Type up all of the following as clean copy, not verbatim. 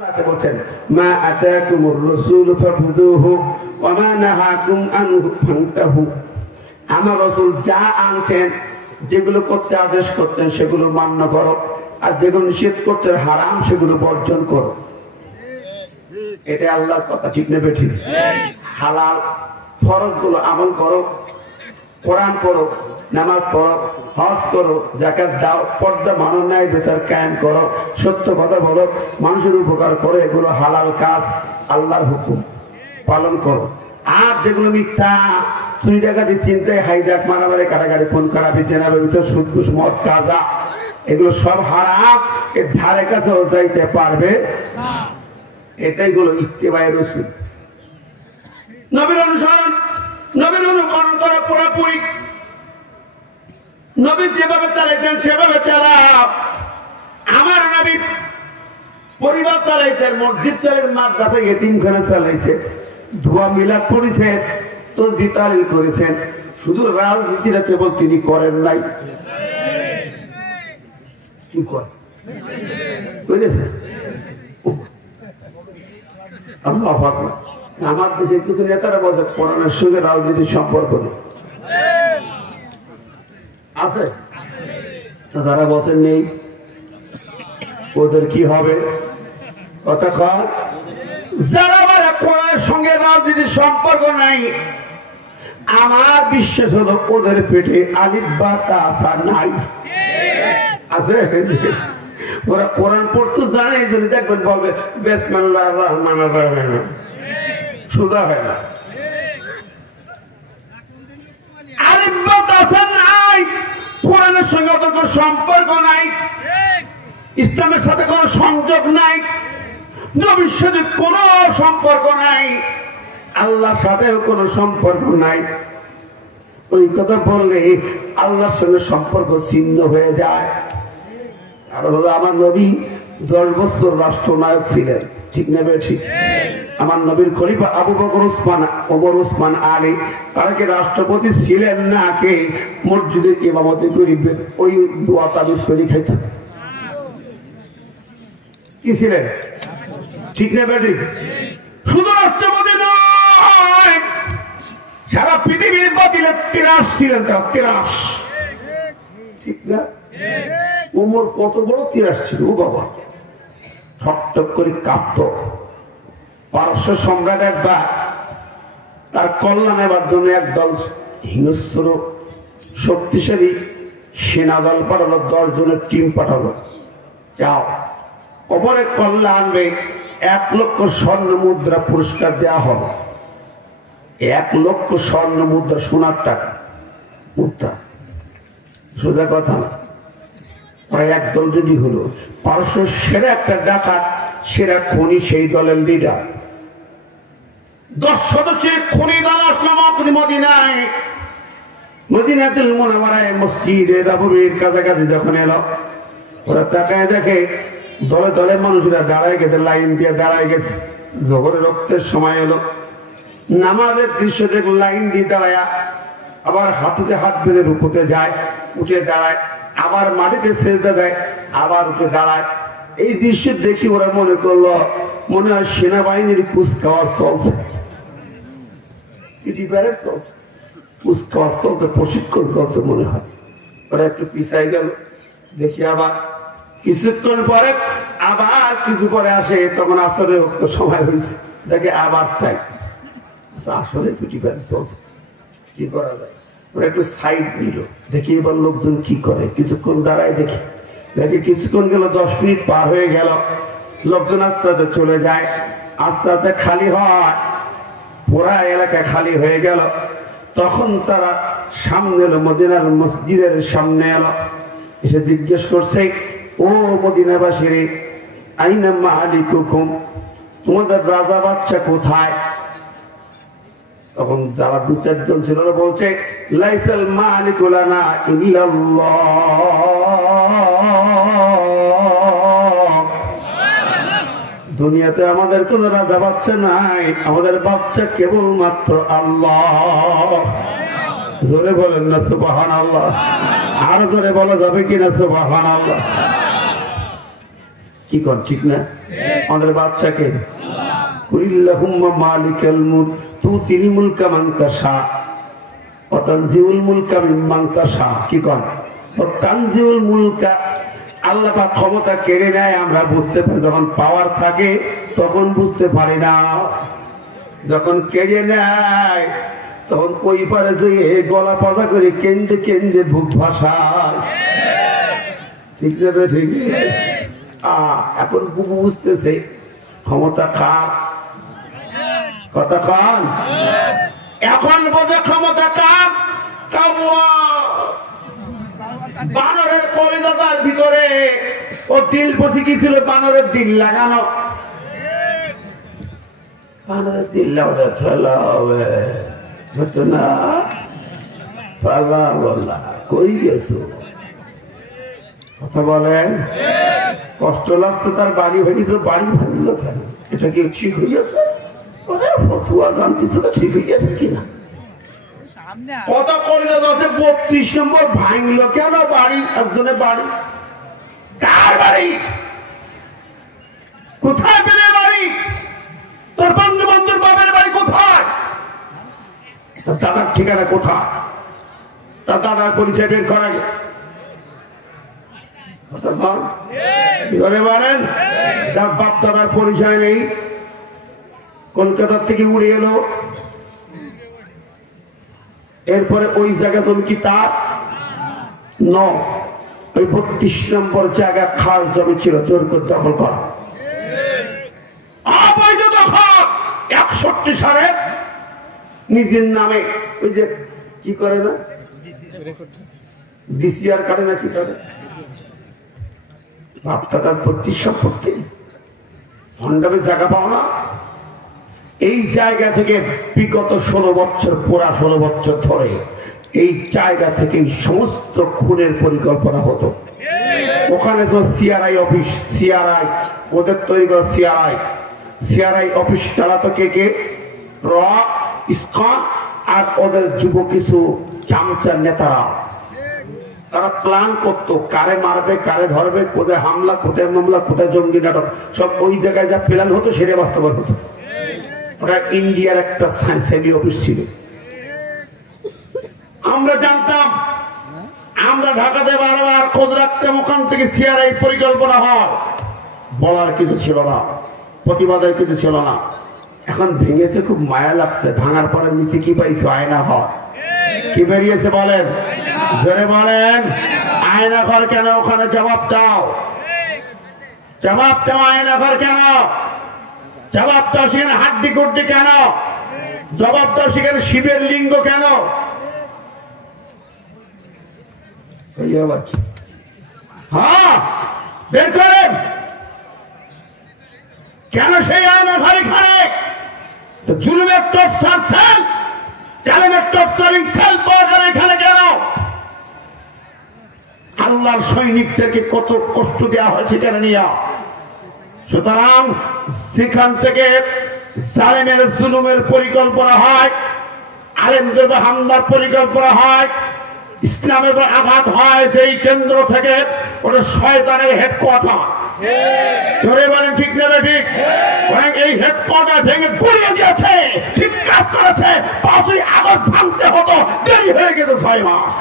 বলছেন মা আতাকুমুর রাসূলু ফাখুযুহু ওয়া মা নাহাকুম আনহু ফান্তাহু। আমার রাসূল যা আনছেন, যেগুলো করতে আদেশ করতেন সেগুলো মান্য করো, আর যেগুলো নিষেধ করতেন হারাম সেগুলো বর্জন করো। এটা আল্লাহর কথা, ঠিক না বেঠিক? হালাল ফরজ গুলো আমল করো, কোরআন পড়ো, নামাজ পড়ো, হজ করো, যাকাত দাও, পর্দা মানো, ন্যায় বিচার কায়েম করো, সত্য কথা বলো, মানুষের উপকার করো। এগুলো হালাল কাজ, আল্লাহর হুকুম পালন করো। আর যেগুলো মিথ্যা, চুরি ডাকাতি, চিন্তায়, হাইজাক, মারামারি, কাটাকাটি, খুন খারাপি, জেনাবের ভিতর সুদ ঘুষ, মদ, গাঁজা, এগুলো সব হারাম। এর ধারে কাছেও যাইতে পারবে না। এটাই হলো ইত্তেবায়ে রাসূল, নবীর অনুসরণ, নবীর অনুকরণ করা পুরোপুরি। নবী যেভাবে চালাইতেন সেভাবে চালাও। আমার নবী পরিবার চালাইছে, মসজিদ চালাইছে, মাদ্রাসা, ইতিমখানা চালাইছে, দোয়া মিলাদ পড়েছেন, তাসবিহ তাহলিল করেছেন। শুধু রাজনীতিটা কেবল তিনি করেন নাই, কি করেন করেছেন? আল্লাহু আকবার। আমার দেশে কিছু নেতারা বলছে কোরআনের সঙ্গে রাজনীতির সম্পর্ক নেই, আছে? যারা বলছেন নেই, ওদের কি হবে? কথা কর। যারা বলে কোরআনের সঙ্গে রাজনীতির সম্পর্ক নাই, আমার বিশ্বাস হলো ওদের পেটে আলিফ বা তা নাই, আছে? ওরা কোরআন পড়তে জানে, এই জন্য দেখবেন বলবে বিসমিল্লাহির রহমানির রহিম, সোজা হয় না। আলিফ বা তা নাই, কোরআনের সঙ্গে ওদের কোনো সম্পর্ক নাই, ইসলামের সাথে কোনো সংযোগ নাই, নবীর সাথে কোনো সম্পর্ক নাই, আল্লাহর সাথেও কোনো সম্পর্ক নাই। ওই কথা বললে আল্লাহর সঙ্গে সম্পর্ক ছিন্ন হয়ে যায়। কারণ হলো আমার নবী 10 বছর রাষ্ট্রনায়ক ছিলেন, ঠিক না বেঠিক? আমার নবীর খলিফা আবু বকর, ওসমান, ওমর, ওসমান, আলী, তারা কি রাষ্ট্রপতি ছিলেন না? কে মসজিদের ইমামতি করিবে, ওই দোয়া তাবিজ করে খাইত, কি ছিলেন? ঠিক না বেঠিক? শুধু রাষ্ট্রপতি নয়, সারা পৃথিবীর বাতিলের 13 ছিলেন, তারা 13, ঠিক না? ওমর কত বড় 13 ছিল, ও বাবা, ঠকঠক করে কাঁপত। পারস্য সম্রাট একবার তার কল্যাণ নেবার জন্য একদল হিংস্র শক্তিশালী সেনা দল পাঠালো, 10 জনের টিম পাঠালো, যাও অপরের কল্যাণ আনবে, 1 লক্ষ স্বর্ণ মুদ্রা পুরস্কার দেওয়া হবে। 1 লক্ষ স্বর্ণ মুদ্রা, সোনার টাকা মুদ্রা, সোজা কথা না। প্রায় একদল যদি হলো, পারস্য সেরা একটা ডাকাত, সেরা খনি, সেই দলের লিডার, 10 সদস্যের খনি দল আসলো মদিনায়, মদিনাতুল মুনাওয়ারায় মসজিদে নববীর কাছাকাছি যখন এলো, ওরা তাকায় দেখে দলে দলে মানুষরা দাঁড়ায় গেছে, লাইন দিয়ে দাঁড়ায় গেছে। জোহরে রক্তের সময় এলো, নামাজের দৃশ্য দেখে লাইন দিয়ে দাঁড়ায়, আবার হাঁটুতে হাত বেঁধে রুকুতে যায়, উঠে দাঁড়ায়, আবার মাটিতে সেজদা দেয়, আবার উঠে দাঁড়ায়। এই দৃশ্য দেখি ওরা মনে করলো মনে হয় সেনাবাহিনীর কুচকাওয়াজ চলছে, কুচকাওয়াজ চলছে, প্রশিক্ষণ চলছে মনে হয়। ওরা একটু পিছাই গেল, দেখি আবার কিছুক্ষণ পরে, আবার কিছু পরে আসে, তখন আসলে সময় হয়েছে, দেখে আবার তাই আসলে প্রিপারেশন চলছে, কি করা যায়? ওরা একটু সাইড নিল, দেখি এবার লোকজন কি করে। কিছুক্ষণ দাঁড়ায়, দেখি কিছুক্ষণ গেল, 10 মিনিট পার হয়ে গেল, লোকজন আস্তে আস্তে চলে যায়, আস্তে আস্তে খালি হয়, পুরা এলাকা খালি হয়ে গেল। তখন তারা সামনে এলো, মদিনার মসজিদের সামনে এলো, এসে জিজ্ঞেস করছে, ও মদিনাবাসী, আইনা মালিকুকুম, তোমাদের রাজা বাচ্চা কোথায়? তখন যারা 2-4 জন ছিল বলছে, লাইসাল মালিকু লানা ইল্লাল্লাহ, দুনিয়াতে আমাদের কোন রাজা বাচ্চা নাই, আমাদের বাচ্চা কেবলমাত্র আল্লাহ। জোরে বলেন না সুবহানাল্লাহ। আর জোরে বলা যাবে কিনা সুবহানাল্লাহ? কি কর, ঠিক না? আমাদের বাচ্চাকে কুলিল্লাহুম্মা মালিকাল মুলক তুতিল মুলকা মান তাশা ওয়া তানজিউল মুলকা মিম্মান তাশা। কি কন? ওয়া তানজিউল মুলকা, আল্লাহ পাক ক্ষমতা কেড়ে নেয়, আমরা বুঝতে পারি। যখন পাওয়ার থাকে তখন বুঝতে পারি না, যখন কেড়ে নেয় তখন ওই পারে যে গলা পাজা করে কেন্দে কেন্দে বুক ভাসায়। ঠিক না? ঠিক। এখন বুবু বুঝতেছে ক্ষমতা কার, কথা কান। এখন বোঝে ক্ষমতা কার। বানরের কলিজাটার ভিতরে ও দিল বসে কি ছিল? বানরের দিল লাগানো। বানরের দিল লাগানো খেলা হবে হতো না। বাবা বললা কই গেছো? কথা বলেন। কষ্ট লাগতো, তার বাড়ি ভেঙেছে। বাড়ি ভাঙলো কেন? এটা কি ঠিক হইয়াছে? ফতুয়া জানতেছে তো ঠিক হইয়াছে কিনা। কথা করে যাচ্ছে 32 নম্বর ভাঙলো কেন? বাড়ি একজনের বাড়ি। কার বাড়ি? কোথায় পেলে বাড়ি? তোর বন্ধু বান্ধব বাবার বাড়ি কোথায়? দাদার ঠিকানা কোথায়? তার দাদার পরিচয় বের করা গে। বলেন যার বাপ দাদার পরিচয় নেই, কলকাতার থেকে উড়ে এলো, এরপরে ওই জায়গা জমি কি তার? ওই 32 নম্বর জায়গা খাস জমি ছিল, জোর করে দখল করা। অবৈধ দখল। 61 সালে নিজের নামে ওই যে কি করে না, ডিসিআর কাটে না, কি করে বাপদাদার 32 সম্পত্তি হন্ডাবে জায়গা পাও না। এই জায়গা থেকে বিগত 16 বছর, পুরা 16 বছর ধরে এই জায়গা থেকে সমস্ত খুনের পরিকল্পনা হতো। ওখানে তো সিআরআই অফিস, সিআরআই ওদের তৈরি করা সিআরআই অফিস চালাতো কে? র ইসকন আর ওদের যুব কিছু চামচার নেতারা। তারা প্ল্যান করতো কারে মারবে, কারে ধরবে, কোথায় হামলা, কোথায় মামলা, কোথায় জঙ্গি নাটক, সব ওই জায়গায় যা প্ল্যান হতো সেটা বাস্তবায়ন হতো। ওটা ইন্ডিয়ার একটা সেমি অফিস ছিল। আমরা জানতাম, আমরা ঢাকাতে বারবার খোঁজ রাখতাম, ওখান থেকে সিআরআই পরিকল্পনা হয়। বলার কিছু ছিল না, প্রতিবাদের কিছু ছিল না। এখন ভেঙেছে, খুব মায়া লাগছে। ভাঙার পরে নিচে কি পাইছো? আয়না ঘর। কি বেরিয়েছে বলেন? জোরে বলেন। আয়না ঘর কেন? ওখানে জবাব দাও, জবাব দাও। আয়না ঘর কেন? জবাব দাও। সেখানে হাড্ডি গুড্ডি কেন? জবাব দাও। সেখানে শিবের লিঙ্গ কেন? হ্যাঁ, বের করেন কেন সেই আয়না ঘরে খানে? জুলুমের টর্চার সেল, জালেমের টর্চারিং সেল এখানে কেন? আল্লাহর সৈনিকদেরকে কত কষ্ট দেওয়া হয়েছে কেন নিয়ে? সুতরাং সেখান থেকে জালেমের জুলুমের পরিকল্পনা হয়, আলেমদের হামলার পরিকল্পনা হয়, ইসলামের উপর আঘাত হয়। যেই কেন্দ্র থেকে ওটা শয়তানের হেডকোয়ার্টার। ধরে বলেন ঠিক না? ঠিক। এই হেডকোয়ার্টার ভেঙে গুড়িয়ে দিয়েছে, ঠিক কাজ করেছে। 5ই আগস্ট ভাঙতে হতো, দেরি হয়ে গেছে 6 মাস।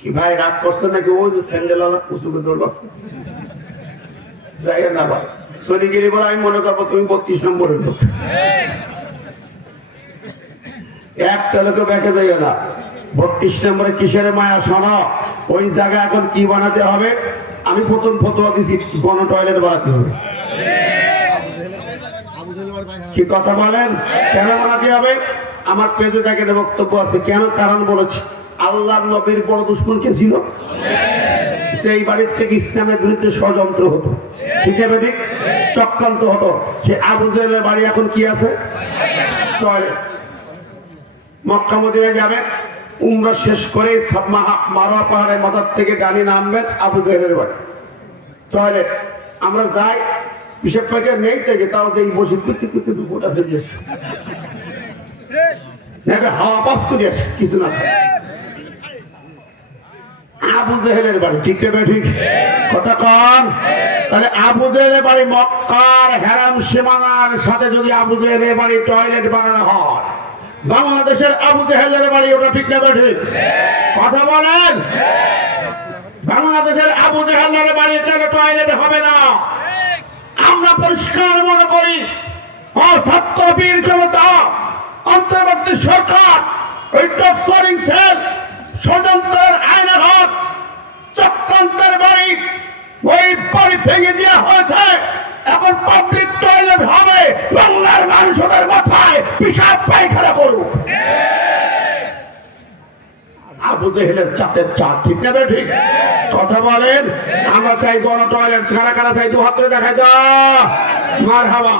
কি ভাই রাগ করছেন নাকি? ওই যে স্যান্ডেল উঁচু করে যাই না ভাই, চলে গেলে বলে আমি মনে করবো তুমি 32 নম্বরের লোক। একটা লোকে ব্যাকে যাইও না। 32 নম্বরে কিসের মায়া? শোনো, ওই জায়গা এখন কি বানাতে হবে? আমি প্রথম ফতোয়া দিছি, গণ টয়লেট বানাতে হবে। কি কথা বলেন? কেন বানাতে হবে? আমার পেজে দেখেন বক্তব্য আছে কেন, কারণ বলেছি। আল্লাহর নবীর বড় দুশমন কে ছিল? সেই বাড়ির থেকে ইসলামের বিরুদ্ধে ষড়যন্ত্র হতো, ঠিক আছে? ঠিক, চক্রান্ত হতো। সে আবু জেহেলের বাড়ি এখন কি আছে? টয়লেট। মক্কা মদিনায় যাবেন, উমরা শেষ করে মারোয়া পাহাড়ের মাথার থেকে ডানি নামবেন, আবু জেহেলের বাড়ি। টয়লেট আমরা যাই বিশেষ করে নেই থেকে তাও যে বসে গোটা ফেলে আসে হাওয়া পাস করে আসে কিছু না আবু জেহেলের বাড়ি ঠিক না ঠিক কথা কন তাহলে আবু জেহেলের বাড়ি মক্কার হেরাম সীমানার সাথে যদি আবু জেহেলের বাড়ি টয়লেট বানানো হয় বাংলাদেশের আবু জেহেলের বাড়ি ওটা ঠিক না ঠিক কথা বলেন বাংলাদেশের আবু জেহেলের বাড়ি কেন টয়লেট হবে না আমরা পরিষ্কার মনে করি ছাত্র বীর জনতা অন্তর্বর্তী সরকার ওই টপসারিং সেল ষড়যন্ত্রের আইনাঘাত চক্রান্তের বাড়ি ওই বাড়ি ভেঙে দেওয়া হয়েছে এখন পাবলিক টয়লেট হবে বাংলার মানুষদের মাথায় পিশাব পায়খানা করুক আবু জেহেলের চাঁদের চাঁদ ঠিক না ঠিক কথা বলেন আমরা চাই গণ টয়লেট কারা কারা চাই দু হাত ধরে দেখাই দাও মারহাবা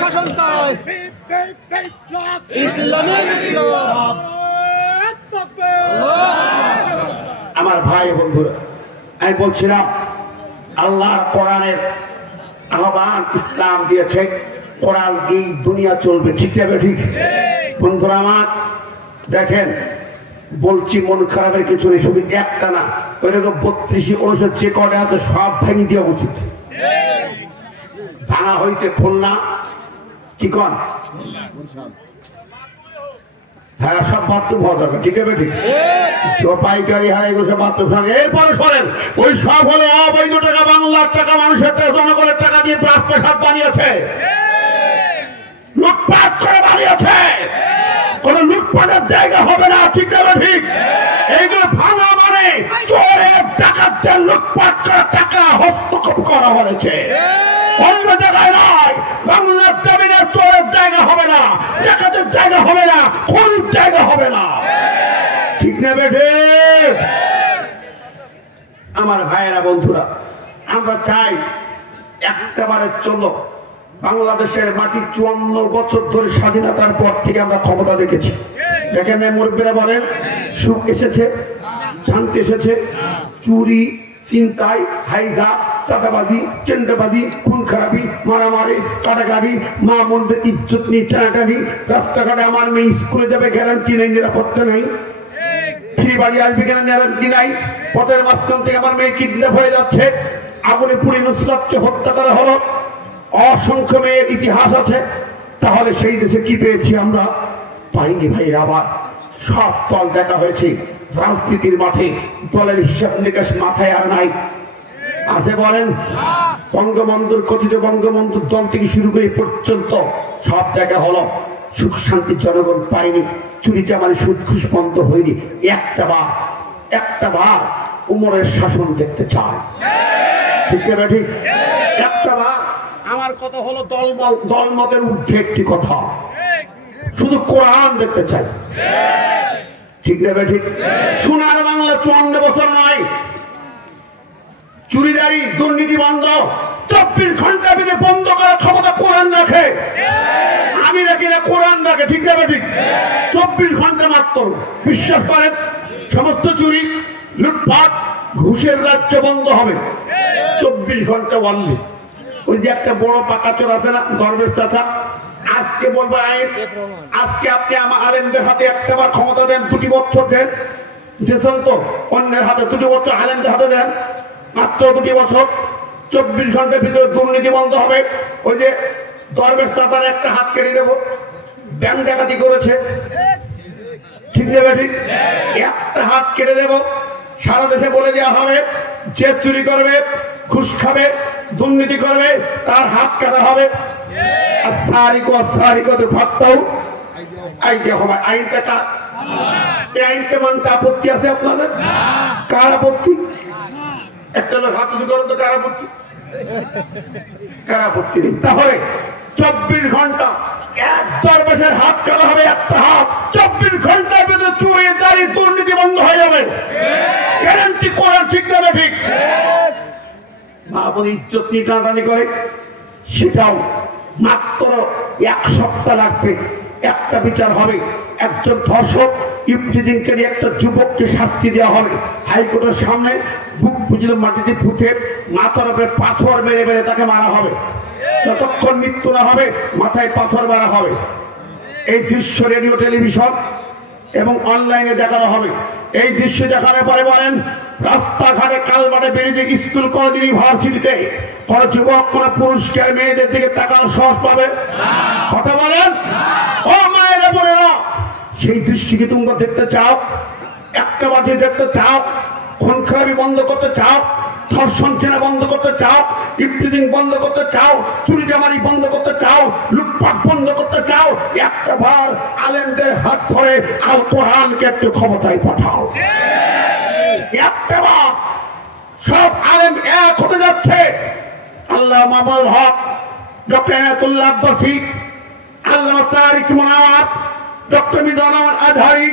শাসন চাই ইসলামী বিপ্লব আমার ভাই বন্ধুরা আমি বলছিলাম আল্লাহর কোরআনের আহ্বান ইসলাম দিয়েছে কোরআন দিয়ে দুনিয়া চলবে ঠিক না ঠিক বন্ধুরা আমার দেখেন বলছি মন খারাপের কিছু নেই শুধু একটা না ওইরকম 32 যে কটা আছে সব ভেঙে দেওয়া উচিত ভাঙা হয়েছে খুলনা কি কন হ্যাঁ সব বাথরুম হওয়া দরকার ঠিক আছে ঠিক পাইকারি হয় এগুলো সব বাথরুম এরপরে শোনেন ওই সব হলে অবৈধ টাকা বাংলার টাকা মানুষের টাকা জনগণের টাকা দিয়ে রাজপ্রাসাদ বানিয়েছে লুটপাট করে বানিয়েছে কোন লুটপাটের জায়গা হবে না ঠিক না ঠিক এইগুলো ভাঙা মানে চোরের ডাকাতদের লুটপাট করা টাকা হস্তক্ষেপ করা হয়েছে অন্য জায়গায় নয় বাংলার জমিনের চোরের জায়গা হবে না ডাকাতের জায়গা হবে না খুনের জায়গা হবে না ঠিক না বেঠে আমার ভাইয়েরা বন্ধুরা আমরা চাই একটাবারে চলো বাংলাদেশের মাটি 54 বছর ধরে স্বাধীনতার পর থেকে আমরা ক্ষমতা দেখেছি দেখেন মুরব্বীরা বলেন সুখ এসেছে শান্তি এসেছে চুরি ছিনতাই হাইজা চাঁদাবাজি টেন্ডাবাজি খুন খারাপি মারামারি কাটাকাটি মা বোনদের ইজ্জত নিয়ে টানাটানি রাস্তাঘাটে আমার মেয়ে স্কুলে যাবে গ্যারান্টি নেই নিরাপত্তা নেই ফ্রি বাড়ি আসবে কেন গ্যারান্টি নাই পথের মাঝখান থেকে আমার মেয়ে কিডন্যাপ হয়ে যাচ্ছে আগুনে পুড়ে নুসরাতকে হত্যা করা হলো অসংখ্য মেয়ের ইতিহাস আছে তাহলে সেই দেশে কি পেয়েছি আমরা পাইনি ভাই আবার সব দল দেখা হয়েছে রাজনীতির মাঠে দলের হিসাব নিকাশ মাথায় আর নাই আছে বলেন বঙ্গবন্ধুর কথিত বঙ্গবন্ধুর দল থেকে শুরু করে পর্যন্ত সব দেখা হলো সুখ শান্তি জনগণ পায়নি চুরি চামারি সুদ ঘুষ বন্ধ হয়নি একটা বার উমরের শাসন দেখতে চায় ঠিক না ঠিক একটা বার আমার কথা হলো দলমতের ঊর্ধ্বে একটি কথা শুধু কোরআন দেখতে চাই ঠিক না ঠিক সোনার বাংলা 54 বছর নয় চুরিদারি দুর্নীতি বন্ধ 24 ঘন্টা ভিতরে বন্ধ করার ক্ষমতা কোরআন রাখে আমি রাখি না কোরআন রাখে ঠিক না ঠিক 24 ঘন্টা মাত্র বিশ্বাস করেন সমস্ত চুরি লুটপাট ঘুষের রাজ্য বন্ধ হবে 24 ঘন্টা বললে ওই যে একটা বড় পাকা চোর আছে না দরবেশ চাচা আজকে বলবো আজকে আপনি আমার আলেমদের হাতে একটাবার ক্ষমতা দেন 2 বছর দেন দিয়েছেন তো অন্যের হাতে 2 বছর আলেমদের হাতে দেন মাত্র 2 বছর 24 ঘন্টার ভিতরে দুর্নীতি বন্ধ হবে ওই যে দরবেশ চাচার একটা হাত কেটে দেবো ব্যাংক ডাকাতি করেছে ঠিক না ঠিক একটা হাত কেটে দেব সারা দেশে বলে দেওয়া হবে যে চুরি করবে ঘুষ খাবে দুর্নীতি করবে তার হাত কাটা হবে আইনটা মানতে আপত্তি আছে আপনাদের কার আপত্তি একটা লোক হাত উঁচু করেন তো কার আপত্তি নেই তাহলে 24 ঘন্টা এক দরবেশের হাত কাটা হবে একটা হাত 24 ঘন্টার ভিতরে চুরি দাঁড়িয়ে দুর্নীতি বন্ধ হয়ে যাবে গ্যারান্টি করার ঠিক যাবে ঠিক মা বোন ইজ্জত নিয়ে টানাটানি করে সেটাও মাত্র 1 সপ্তাহ লাগবে একটা বিচার হবে, একজন ধর্ষক ইফতিজিংকারী একটা যুবককে শাস্তি দেওয়া হবে, হাইকোর্টের সামনে বুক বুঝলে মাটিতে পুঁতে মাথার উপরে পাথর মেরে মেরে তাকে মারা হবে, যতক্ষণ মৃত্যু না হবে মাথায় পাথর মারা হবে। এই দৃশ্য রেডিও টেলিভিশন এবং অনলাইনে দেখানো হবে। এই দৃশ্য দেখানোর পরে বলেন, রাস্তাঘাটে কালবাটে বেরিয়ে স্কুল কলেজ ইউনিভার্সিটিতে কোন যুবক কোন পুরস্কার মেয়েদের দিকে তাকানোর সাহস পাবে? কথা বলেন। ও মায়েরা বোনেরা, সেই দৃশ্য কি তোমরা দেখতে চাও? একটা বাজে দেখতে চাও? খুন খারাপি বন্ধ করতে চাও? ধর্ষণ চেনা বন্ধ করতে চাও? ইফতিজিং বন্ধ করতে চাও? চুরি চামারি বন্ধ করতে চাও? লুটপাট বন্ধ করতে চাও? একটা বার আলেমদের হাত ধরে আল কোরআনকে একটু ক্ষমতায় পাঠাও। একটা বার সব আলেম এক হতে যাচ্ছে। আল্লাহ মামুনুল হক, ডক্টর এনায়েতুল্লাহ আব্বাসী, আল্লামা তারিক মুনাওয়ার, ডক্টর মিজানুর আজহারি,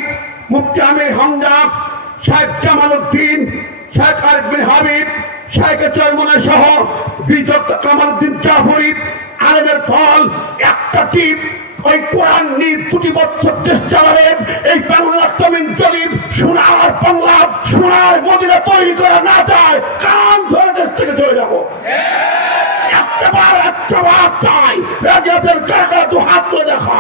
মুফতি আমির হামজা, শেখ জামালউদ্দিন, শেখ আরিফ বিন হাবিব, শেখ চরমনা সহ বিজয় কামালউদ্দিন জাফরি আলেমের দল একটা টিম ওই কোরআন নিয়ে 2 বছর দেশ চালাবেন। এই বাংলা জমিন জরিপ সোনার বাংলা সোনার মদিনা তৈরি করা না যায়, কান ধরে দেশ থেকে চলে যাবো। একটা বার চাই, রাজিয়াতের কারা দু হাত তুলে দেখা।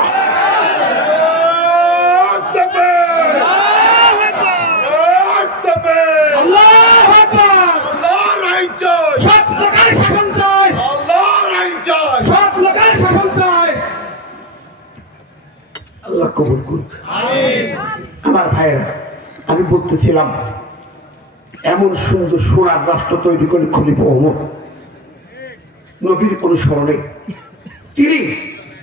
আল্লাহ কবুল করুক। আমার ভাইরা, আমি বলতেছিলাম এমন সুন্দর সোনার রাষ্ট্র তৈরি করে খলিফা ওমর, নবীর অনুসরণে তিনি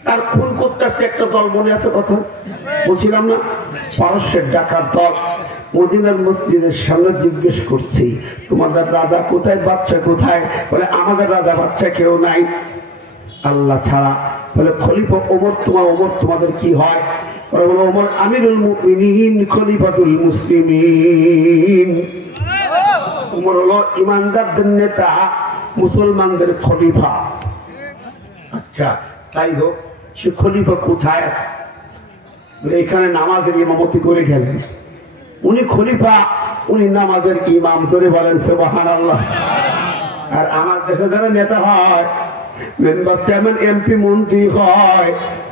তার খুন করতে আসছে একটা দল, মনে আছে কথা বলছিলাম না? পারস্যের ডাকাত দল মদিনার মসজিদের সামনে জিজ্ঞেস করছি, তোমাদের রাজা কোথায়, বাচ্চা কোথায়? বলে আমাদের রাজা বাচ্চা কেউ নাই আল্লাহ ছাড়া। বলে খলিফা ওমর তোমাদের কি হয়? ওরা বলে ওমর আমিরুল মুমিনিন, খলিফাতুল মুসলিমিন। ওমর হলো ইমানদারদের নেতা, মুসলমানদের খলিফা। আচ্ছা তাই হোক, সে খলিফা কোথায় আছে? এখানে নামাজের ইমামতি করে গেলেন, উনি খলিফা, উনি নামাজের ইমাম। ধরে বলেন সুবহানাল্লাহ। আর আমার দেশে যারা নেতা হয়, মেম্বার এমপি মন্ত্রী হয়,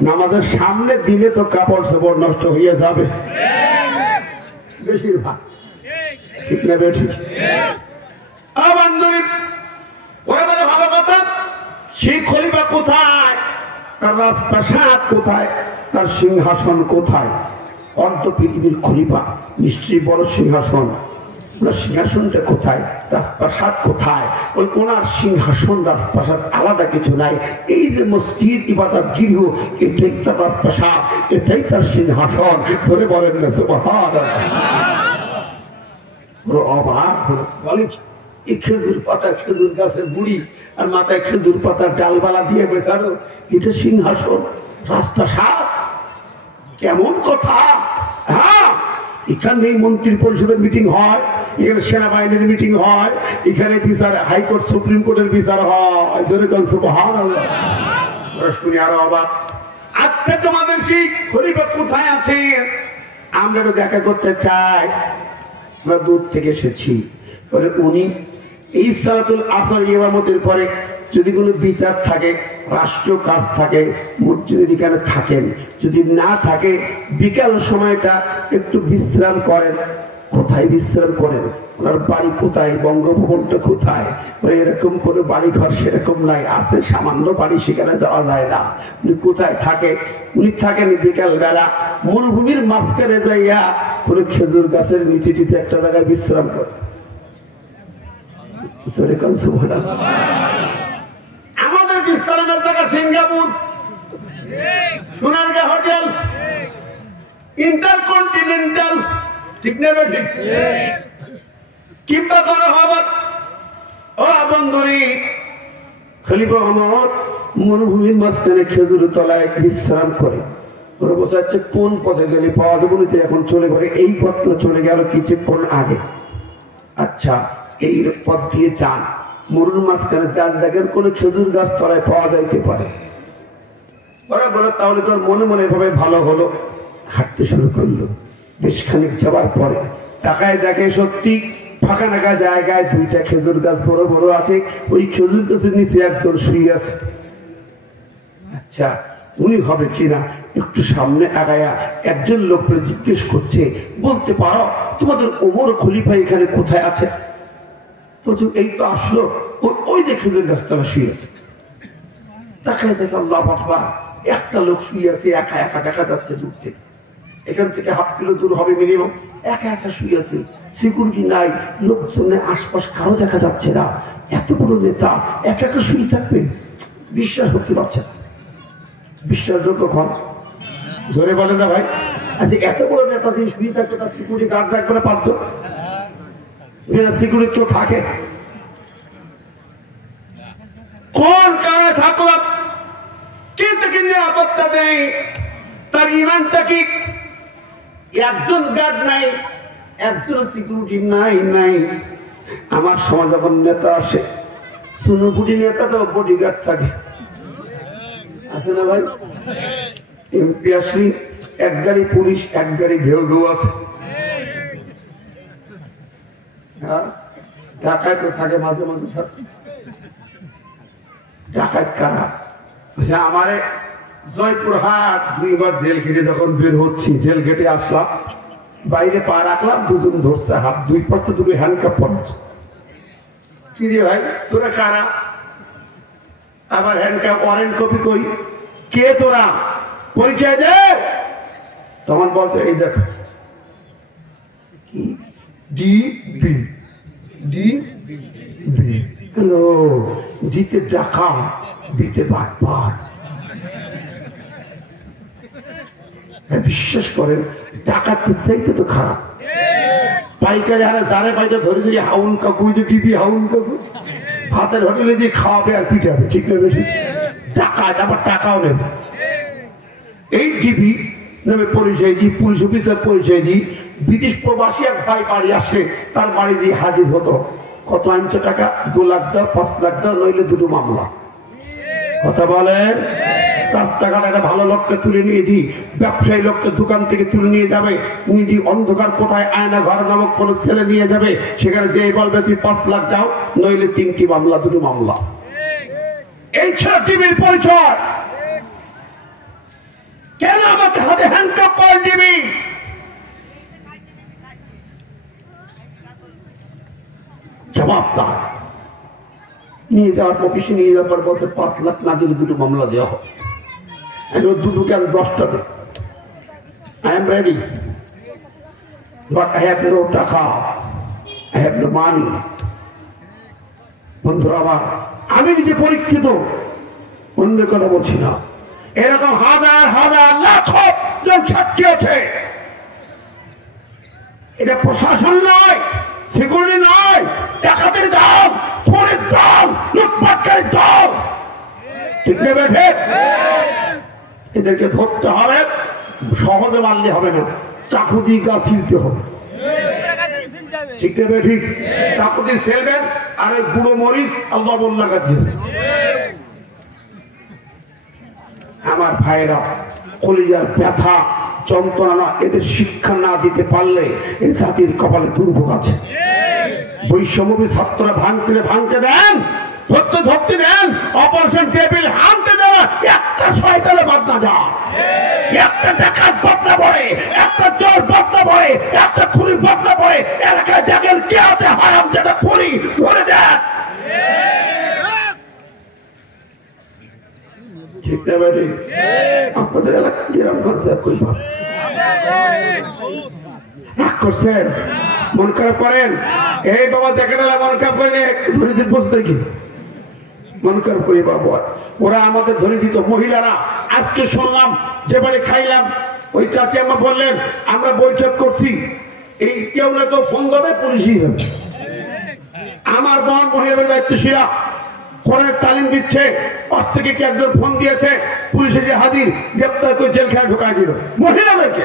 নামাজের সামনে দিলে তো কাপড় চোপড় নষ্ট হয়ে যাবে বেশিরভাগ, ঠিক না বেঠিক? ভালো কথা। সেই খলিফা কোথায়? তার রাজপ্রাসাদ কোথায়? তার সিংহাসন কোথায়? অর্ধ পৃথিবীর খলিফা, নিশ্চয়ই বড় সিংহাসন। সিংহাসনটা কোথায়? রাজপ্রাসাদ কোথায়? ওই ওনার সিংহাসন রাজপ্রাসাদ আলাদা কিছু নাই। এই যে মসজিদ ইবাদত গৃহ, এটাই তার রাজপ্রাসাদ, এটাই তার সিংহাসন। ধরে বলেন না সুবহানাল্লাহ। অবাক বলে, এই খেজুর পাতা, খেজুর গাছের বুড়ি আর মাথায় খেজুর পাতার ডালবালা দিয়ে বেচানো, এটা সিংহাসন, রাজপ্রাসাদ? কেমন কথা! হ্যাঁ, এখানে মন্ত্রী পরিষদের মিটিং হয়, এখানে সেনাবাহিনীর মিটিং হয়, এখানে বিচার, হাইকোর্ট সুপ্রিম কোর্টের বিচার হয়। যেরকম সুবহানাল্লাহ, শুনি আরো অবাক। আচ্ছা তোমাদের সেই খলিফা কোথায় আছে? আমরা তো দেখা করতে চাই, আমরা দূর থেকে এসেছি। বলে উনি এই সালাতুল আসর ইমামতের পরে যদি কোনো বিচার থাকে, রাষ্ট্র কাজ থাকে, মসজিদের এখানে থাকেন, যদি না থাকে বিকাল সময়টা একটু বিশ্রাম করেন। কোথায় বিশ্রাম করেন? ওনার বাড়ি কোথায়? বঙ্গভবনটা কোথায়? এরকম কোনো বাড়ি ঘর সেরকম নাই, আছে সামান্য বাড়ি, সেখানে যাওয়া যায় না। উনি কোথায় থাকে? উনি থাকেন বিকাল বেলা মরুভূমির মাঝখানে যাইয়া কোনো খেজুর গাছের নিচে টিচে একটা জায়গায় বিশ্রাম করে। আমাদের বিশ্রামের জায়গা সিঙ্গাপুর, সোনারগাঁ হোটেল, ইন্টারকন্টিনেন্টাল, ঠিক নেবে ঠিক, কিংবা কোনো হবার। ও বন্ধুরি, খলিফা ওমর মরুভূমির মাঝখানে খেজুর তলায় বিশ্রাম করে। ওরা বোঝাচ্ছে কোন পথে গেলে পাওয়া যাবে, এখন চলে গেলে এই পথ চলে গেল কিছুক্ষণ আগে। আচ্ছা, এই পথ দিয়ে যান, মরুর মাঝখানে যান, দেখেন কোন খেজুর গাছ তলায় পাওয়া যাইতে পারে। ওরা বলে তাহলে তোর মনে মনে এভাবে ভালো হলো। হাঁটতে শুরু করলো। বেশ খানিক যাওয়ার পরে তাকায় দেখে সত্যি ফাঁকা নাকা জায়গায় দুইটা খেজুর গাছ বড় বড় আছে। ওই খেজুর গাছের নিচে একজন শুয়ে আছে। আচ্ছা উনি হবে কিনা একটু সামনে আগায়া একজন লোককে জিজ্ঞেস করছে, বলতে পারো তোমাদের ওমর খলিফা এখানে কোথায় আছে? বলছে এই তো আসলো, ওই যে খেজুর গাছতলা শুয়ে আছে। তাকায় দেখে আল্লাহু আকবার, একটা লোক শুয়ে আছে একা একা, দেখা যাচ্ছে দূর থেকে, এখান থেকে 1/2 কিলো দূর হবে মিনিমাম। একা একা শুয়ে আছে, সিকিউরিটি নাই, লোকজনের আশপাশ কারো দেখা যাচ্ছে না। এত বড় নেতা একা একা শুয়ে থাকবে, বিশ্বাস করতে পারছে না। বিশ্বাসযোগ্য ক্ষণ ধরে বলে না ভাই? আচ্ছা এত বড় নেতা দিয়ে শুয়ে থাকবে, তার সিকিউরিটি গার্ড রাখবে না? পারত? সিকিউরিটি তো থাকে। কোন কারণে থাকলাম কিন্তু নিরাপত্তা দেয়, তার ইমানটা কি? একজন গার্ড নাই, একজন সিকিউরিটি নাই। আমার সমাজ যখন নেতা আসে, সুনুপুটি নেতা তো বডিগার্ড থাকে, আছে না ভাই? এমপি আসলি এক গাড়ি পুলিশ, এক গাড়ি ঢেউ ঢেউ আছে। ঢাকায় তো থাকে মাঝে মাঝে সাথে। ডাকাত কারা? আমারে জয়পুরহাট 2 বার জেল খেটে যখন বের হচ্ছি, জেল গেটে আসলাম, বাইরে পা রাখলাম, দুজন ধরছে হাত, 2 পাশে 2 হ্যান্ডকাপ পড়ছে। কি রে ভাই তোরা কারা? আবার হ্যান্ডকাপ, ওয়ারেন্ট কপি কই? কে তোরা? পরিচয় দে। তখন বলছে এই দেখ কি ডিবি। হ্যালো, দিতে টাকা, দিতে বাটপার। বিশ্বাস করেন ডাকাতের চাইতে তো খারাপ। পাইকারি হারে যারে পাইতে ধরে ধরে হাউন কাকু, যে টিভি হাউন কাকু ভাতের হোটেলে দিয়ে খাওয়াবে আর পিটাবে, ঠিক না বেশি? ডাকাত আবার টাকাও নেবে। এই টিভি নামে পরিচয় দিই, পুলিশ অফিসার পরিচয় দিই। বিদেশ প্রবাসী এক ভাই বাড়ি আসে, তার বাড়ি দিয়ে হাজির হতো। কত আনছো টাকা? 2 লাখ দাও, 5 লাখ দাও, নইলে 2 মামলা। কথা বলেন? রাস্তাঘাট একটা ভালো লোককে তুলে নিয়ে দিই, ব্যবসায়ী লোককে দোকান থেকে তুলে নিয়ে যাবে, নিজে অন্ধকার কোথায় আয়না ঘর নামক কোন ছেলে নিয়ে যাবে, সেখানে যে বলবে তুই 5 লাখ দাও, নইলে 3টি মামলা, 2 মামলা। এই ছিল টিভির পরিচয়। কেন আমাকে হাতে হ্যান্ডকাপ পরে দিবি? জবাবদার। নিয়ে যাওয়ার অফিসে নিয়ে যাওয়ার বলছে 5 লাখ না দিলে 2 মামলা দেওয়া হবে। 2 কেন 10টা দে। I am ready, but I have no টাকা, I have no money. বন্ধুরা আমার, আমি নিজে পরীক্ষিত, অন্যের কথা বলছি না। এরকম হাজার হাজার লাখ জন সাক্ষী আছে। এটা প্রশাসন নয়, সিকিউরিটি নয়, ডাকাতের দল, চোরের দল, লুটপাটকারীর দল, ঠিক না বেঠে? এদেরকে ধরতে হবে, সহজে মারলে হবে না, চাকু দিয়ে গা ছিলতে হবে, ঠিক না বেঠিক? চাকু দিয়ে ছেলবেন, আর ওই গুঁড়ো মরিচ আল্লাহ বল্লা গাছ দিয়ে। আমার ভাইয়েরা, কলিজার ব্যথা যন্ত্রণা, এদের শিক্ষা না দিতে পারলে এই জাতির কপালে দুর্ভোগ আছে। বৈষম্যবী ছাত্ররা ভাঙতে দেন, ধরতে দেন, অপারেশন টেবিল হানতে যাওয়া, একটা শয়তানে বাদ না যা, একটা ডাকাত বাদ না পড়ে, একটা চোর বাদ না পড়ে, একটা খুনি বাদ না পড়ে। এলাকায় দেখেন কে আছে হারাম যেটা খুনি, ধরে দেন, ঠিক না ভাই? আপনাদের এলাকা কিরম করছেন? মন খারাপ করেন? এই বাবা দেখেন মন খারাপ করেন, ধরে দিন বসতে কি মন খারাপ করি বাবা। ওরা আমাদের ধরে দিত। মহিলারা আজকে শুনলাম, যে বাড়ি খাইলাম, ওই চাচি আমার বললেন আমরা বৈঠক করছি, এই কেউ না কেউ ফোন দেবে, পুলিশই যাবে। আমার বোন মহিলা দায়িত্বশীলা কোরআনের তালিম দিচ্ছে, ওর থেকে কি একজন ফোন দিয়েছে, পুলিশে যে হাজির, গ্রেপ্তার করে জেলখানায় ঢুকাই দিল মহিলাদেরকে।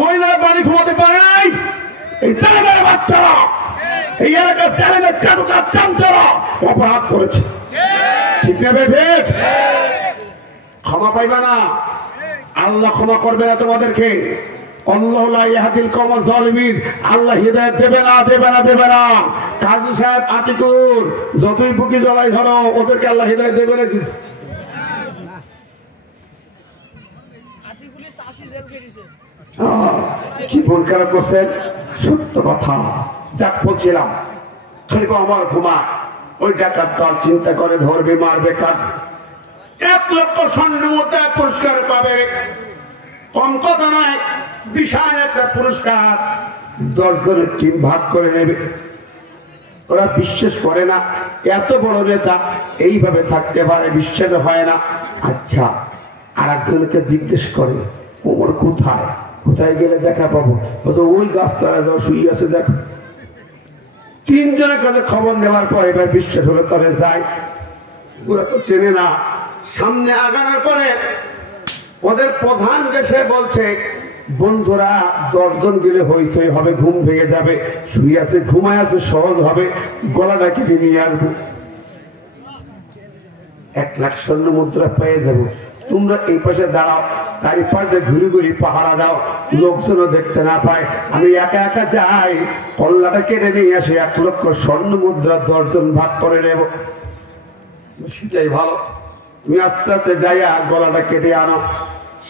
মহিলারা বাড়ি ঘুমাতে পারে নাই। এই জালেমের বাচ্চারা, এই এলাকার জালেমের চারুকার চামচারা অপরাধ করেছে, ঠিক না বেঠিক? ক্ষমা পাইবে না, আল্লাহ ক্ষমা করবে না তোমাদেরকে। আল্লাহ লা ইয়াহদিল কওমা যালিমিন, আল্লাহ হিদায়াত দেবে না, দেবে না, দেবে না। কাজী সাহেব আতিকুর যতই বুকি জ্বলাই ধরো, ওদেরকে আল্লাহ হিদায়াত দেবে নাকি? কি মন খারাপ করছেন? সত্য কথা যাক বলছিলাম, খলিফা ওমর ঘুমায়, ওই ডাকাত দল চিন্তা করে ধরবে, মারবে, কাটবে। 1 লক্ষ স্বর্ণ মুদ্রা পুরস্কার পাবে, কম কথা নয়, বিশাল একটা পুরস্কার। 10 জনের টিম ভাগ করে নেবে। ওরা বিশ্বাস করে না এত বড় নেতা এইভাবে থাকতে পারে, বিশ্বাস হয় না। আচ্ছা, আর একজনকে জিজ্ঞেস করে ওমর কোথায়, কোথায় গেলে দেখা পাবো? ওই গাছতলায় যাও, শুয়ে আছে, দেখো। 3 জনের কাছে খবর নেওয়ার পর এবার বিশ্বাস হলে তরে যায়। ওরা তো চেনে না। সামনে আগানোর পরে ওদের প্রধান দেশে বলছে, বন্ধুরা 10 জন গেলে হইচই হবে, ঘুম ভেঙে যাবে, শুয়ে আছে, ঘুমায় আছে, সহজ হবে, গলাটা কেটে নিয়ে আসবো, 1 লাখ স্বর্ণ মুদ্রা পেয়ে যাবো। তোমরা এই পাশে দাঁড়াও, চারিপাশে ঘুরি ঘুরি পাহারা দাও, লোকজনও দেখতে না পায়, আমি একা একা যাই, কল্লাটা কেটে নিয়ে আসে, 1 লক্ষ স্বর্ণ মুদ্রা 10 জন ভাগ করে নেব। সেটাই ভালো, তুমি আস্তে আস্তে যাইয়া গলাটা কেটে আনো।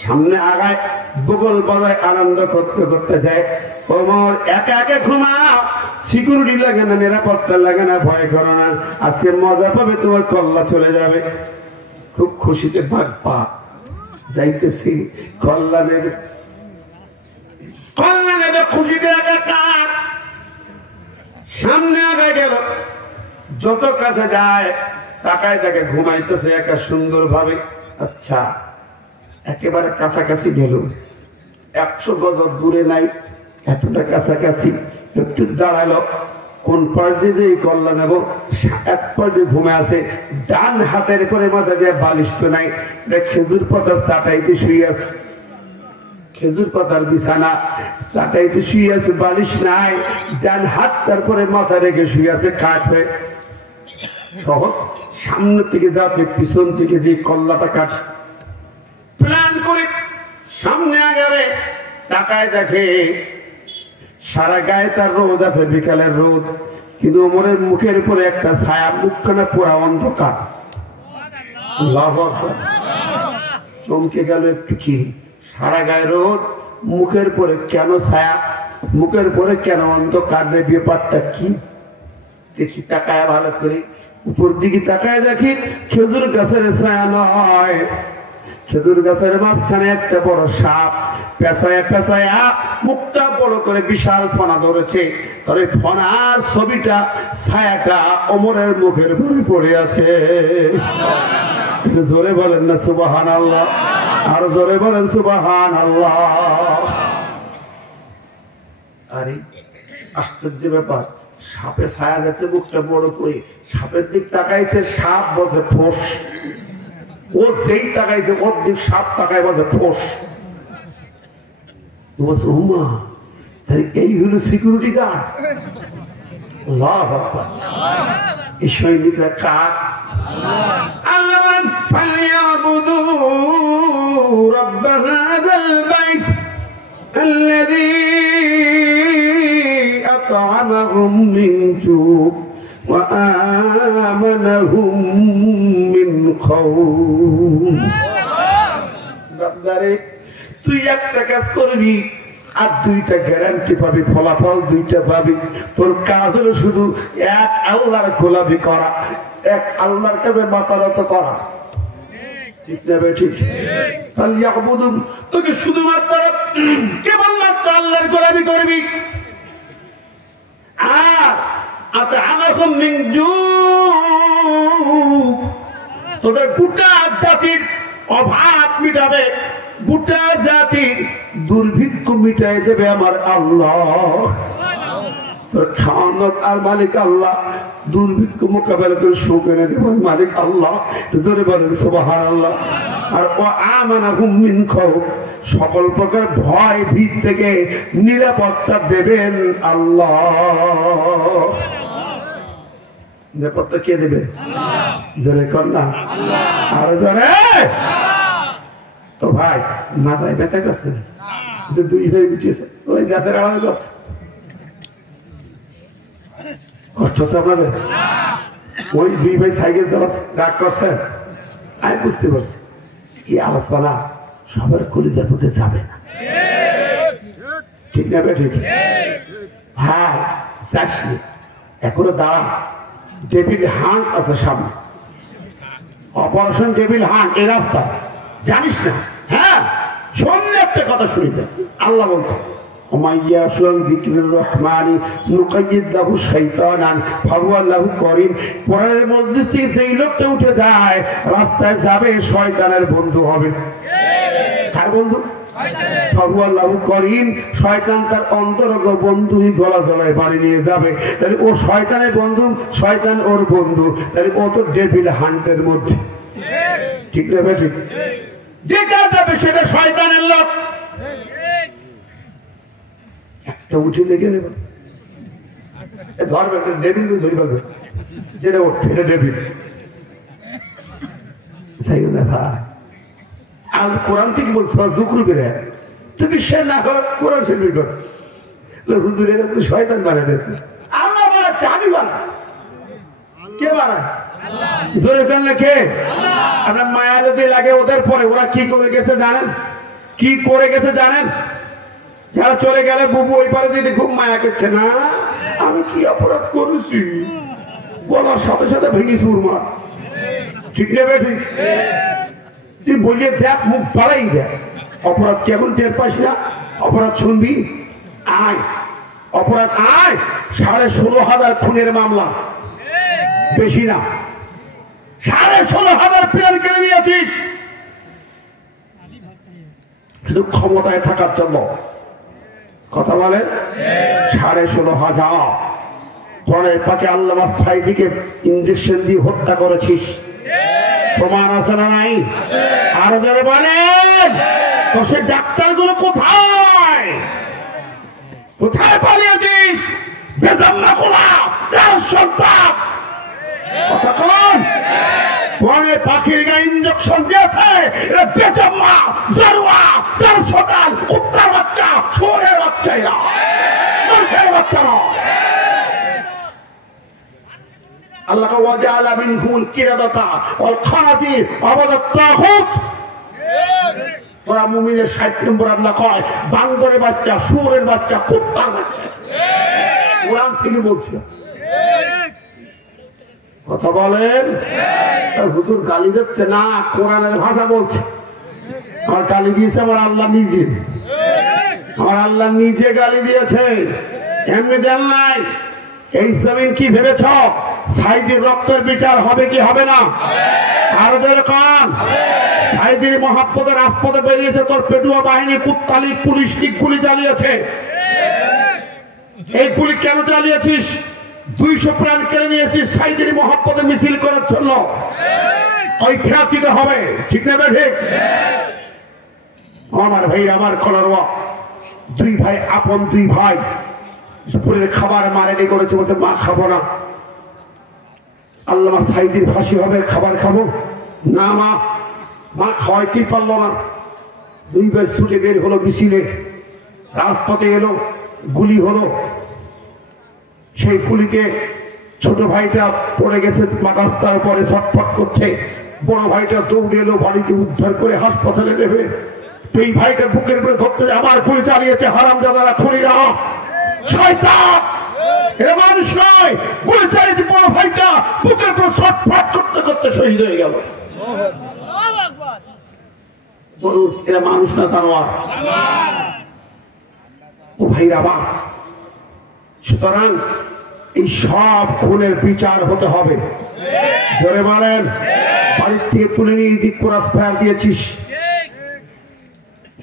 সামনে আগায়, বগল বাজায়, আনন্দ করতে করতে যায়। ওমর একা একা ঘুমাও, সিকিউরিটি লাগে না, নিরাপত্তা লাগে না, ভয় করো না, আজকে মজা পাবে, তোমার কল্লা চলে যাবে। খুব খুশিতে ভাগ পা যাইতেছি, কল্লা নেবে, কল্লা নেবে, খুশিতে একাকার। সামনে আগায় গেল, যত কাছে যায় তাকায় তাকে ঘুমাইতেছে একা সুন্দর ভাবে। আচ্ছা, একেবারে কাছাকাছি গেল, 100 গজ দূরে নাই, এতটা কাছাকাছি। একটু দাঁড়ালো, কোন পাশ দিয়ে যে কল্লা নেব, 1 পাশ দিয়ে ঘুমে আছে, ডান হাতের পরে মাথা দিয়ে বালিশ তো নাই, খেজুর পাতা চাটাইতে শুয়ে আছে, খেজুর পাতার বিছানা, চাটাইতে শুয়ে আছে, বালিশ নাই, ডান হাত তারপরে মাথা রেখে শুয়ে আছে, কাঠ হয়ে। সহজ, সামনে থেকে যাচ্ছে, পিছন থেকে যে কল্লাটা কাট প্ল্যান করে সামনে আগাবে, তাকায় দেখে সারা গায়ে তার রোদ আছে, বিকালের রোদ, কিন্তু ওমরের মুখের উপরে একটা ছায়া, মুখখানা পুরা অন্ধকার। চমকে গেল একটু, কি সারা গায়ে রোদ, মুখের পরে কেন ছায়া, মুখের পরে কেন অন্ধকার, ব্যাপারটা কি? দেখি, তাকায় ভালো করে, উপর দিকে তাকায় দেখি খেজুর গাছের ছায়া নয়, খেজুর গাছের মাঝখানে একটা বড় সাপ, পেঁচায়া পেঁচায়া মুখটা বড় করে বিশাল ফনা ধরেছে। তবে ফনার ছবিটা, ছায়াটা ওমরের মুখের উপরে পড়ে আছে। জোরে বলেন না সুবহানাল্লাহ, আর জোরে বলেন সুবহানাল্লাহ। আরে আশ্চর্য ব্যাপার, সাপে ছায়া যাচ্ছে, মুখটা বড় করে, সাপের দিক তাকাইছে, সাপ বলছে ফোঁস। ও যেই তাকাইছে ওর দিক, সাপ তাকায় বলছে ফোঁস। এই হলো সিকিউরিটি গার্ড। এই সৈনিকরা কার? আল্লাহ ফালিয়াবুদু রাব্ব হাযাল বাইত আল্লাযী আত'আমাহুম মিন জু' ওয়া আমানাহুম মিন খাউফ। বান্দারে, তুই একটা কাজ করবি আর 2টা গ্যারান্টি পাবি, ফলাফল 2টা পাবি। তোর কাজ হলো শুধু এক আল্লাহর গোলামি করা, এক আল্লাহর কাছে মাথা নত করা, ঠিক না বে? ঠিক। তোকে শুধুমাত্র কেবলমাত্র আল্লাহর গোলামি করবি। আর তোদের গোটা জাতির অভাব মিটাবে, গোটা জাতির দুর্ভিক্ষ মিটাই দেবে আমার আল্লাহ। তোর খাওয়ানোর আর মালিক আল্লাহ, দুর্ভিক্ষ মোকাবেলা করে সুখ এনে দেবেন মালিক আল্লাহ। জোরে বলেন সুবহানাল্লাহ। আর ও আমানাহুম মিন খাউফ, সকল প্রকার ভয় ভীত থেকে নিরাপত্তা দেবেন আল্লাহ। নিরাপত্তা কে দেবেন? জোরে কর না, আরো জোরে। তো ভাই মাথায় ব্যথা করছে না, দুই ভাই উঠেছে ওই গাছের আওয়াজ করছে, কষ্ট হচ্ছে আপনাদের? ওই দুই ভাই সাইকেল চালাচ্ছে, রাগ করছেন, আমি বুঝতে পারছি এই অবস্থা না সবার কলিজার মধ্যে যাবে না, ঠিক না ঠিক? হ্যাঁ যাসনি, এখনো দাঁড়ান, ডেভিল হান্ট আছে সামনে, অপারেশন ডেভিল হান্ট এই রাস্তা জানিস না? হ্যাঁ শোন একটা কথা শুনিতে, আল্লাহ বলছে পরের মধ্যে যেই লোকটা উঠে যায় রাস্তায় যাবে শয়তানের বন্ধু হবে। কার বন্ধু? শয়তান তার অন্তরঙ্গ বন্ধুই গলা জলায় বাড়ি নিয়ে যাবে, তাহলে ও শয়তানের বন্ধু, শয়তান ওর বন্ধু, তাহলে ও তো ডেভিল হান্টের মধ্যে, ঠিক না ভাই? ঠিক, যেটা যাবে সেটা শয়তানের লোক। একটা উঠে লেগে নেবে, ধরবে একটা ডেভিল ধরে ফেলবে, যেটা ওঠে এটা ডেভিল। আর কোরআন থেকে বলছো জুকরুবের তুমি সে না করো কোরআন শরীফের কথা, হুজুরের শয়তান বানাই দিয়েছে, আল্লাহ বানাচ্ছে, আমি বানাই। কে বানায়? ধরে ফেললে কে? আপনার মায়া যদি লাগে ওদের পরে, ওরা কি করে গেছে জানেন? কি করে গেছে জানেন? যারা চলে গেলে বুবু ওই পারে যদি খুব মায়া করছে, না আমি কি অপরাধ করেছি বলার সাথে সাথে ভেঙে চুরমার, ঠিক নেবে? ঠিক, তুই বলিয়ে দেখ, মুখ বাড়াই দেখ, অপরাধ কেমন টের পাস না? অপরাধ শুনবি? আয় অপরাধ আয়। 16,500 খুনের মামলা, বেশি না, 16,500 প্লেন কিনে নিয়েছিস শুধু ক্ষমতায় থাকার জন্য। কথা বলেন? 16,500 পরের পাকে আল্লামা সাইদিকে ইঞ্জেকশন দিয়ে হত্যা করেছিস, প্রমাণ আছে না নাই? আরো যারা বলেন তো সে ডাক্তারগুলো কোথায়? কোথায় পালিয়েছিস? বেজাল্লা খোলা তার সন্তান, কথা কোন বনে পাখির গায়ে ইঞ্জেকশন দিয়েছে, এরা বেজম্মা জারুয়া তার সন্তান, কুত্তার বাচ্চা, শুয়োরের বাচ্চা, এরা মানুষের বাচ্চা নয়। আল্লাহ ওয়াজালা মিনহুল কিরাদাতা ওয়াল খানাজির আবাদাত তাগুত। ওরা মুমিনের 60 নম্বর আল্লাহ কয় বান্দরের বাচ্চা, শুয়োরের বাচ্চা, কুত্তার বাচ্চা। কোরআন থেকে বলছে, কথা বলেন? হুজুর গালি দিচ্ছে না, কোরআনের ভাষা বলছে। আমার গালি দিয়েছে আমার আল্লাহ নিজে, আমার আল্লাহ নিজে গালি দিয়েছে, এমনি দেন নাই। এই জমিন কি ভেবেছ সাইদির রক্তের বিচার হবে কি হবে না? আরো যেরকম সাইদির মহাপদের রাজপথে বেরিয়েছে, তোর পেটুয়া বাহিনী কুত্তালি পুলিশ লীগ গুলি চালিয়েছে। এই গুলি কেন চালিয়েছিস? 200 প্রাণ কেড়ে নিয়েছিস সাইদির মহাপদের মিছিল করার জন্য, ওই ফেরত দিতে হবে, ঠিক না? ঠিক। আমার ভাই, আমার কলারওয়া দুই ভাই, আপন দুই ভাই, দুপুরের খাবার মারেনি করেছে, বলছে মা খাবো না। আল্লামা সাইদির ফাঁসি হবে, খাবার খাবো না, মা খাওয়াইতেই পারলো না। দুই ভাই ছুটে বের হলো মিছিলে, রাজপথে এলো, গুলি হলো। সেই গুলিতে ছোট ভাইটা পড়ে গেছে রাস্তার উপরে, ছটফট করছে। বড় ভাইটা দৌড়ে এলো, বাড়িতে উদ্ধার করে হাসপাতালে নেবে। এই ভাইটা বুকের উপরে ধরতে আবার গুলি চালিয়েছে হারামজাদারা, খুনিরা, শয়তান, এরা মানুষ নয়। গুলি চালিয়েছে বড় ভাইটা, বুকের উপরে ছটফট করতে করতে শহীদ হয়ে গেল। বলুন এরা মানুষ না জানোয়ার? ও ভাইরা আবার, সুতরাং এই সব খুনের বিচার হতে হবে। জোরে বলেন। বাড়ির থেকে তুলে নিয়ে যে ক্রস ফায়ার দিয়েছিস,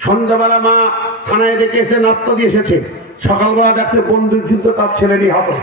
সন্ধ্যাবেলা মা থানায় ডেকে এসে নাস্তা দিয়ে এসেছে, সকালবেলা দেখছে বন্দুক যুদ্ধ তার ছেলেরই হবে।